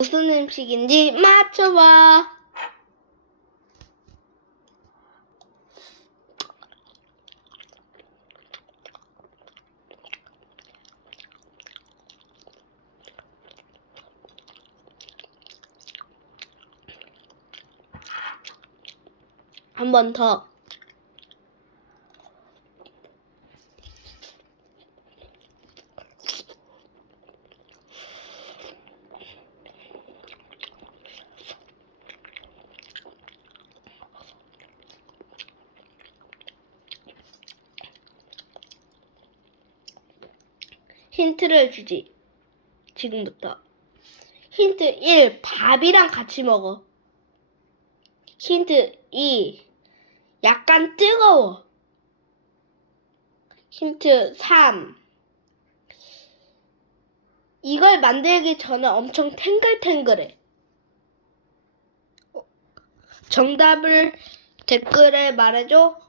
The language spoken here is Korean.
무슨 음식인지 맞춰봐. 한 번 더. 힌트를 주지. 지금부터. 힌트 1. 밥이랑 같이 먹어. 힌트 2. 약간 뜨거워. 힌트 3. 이걸 만들기 전에 엄청 탱글탱글해. 어, 정답을 댓글에 말해줘.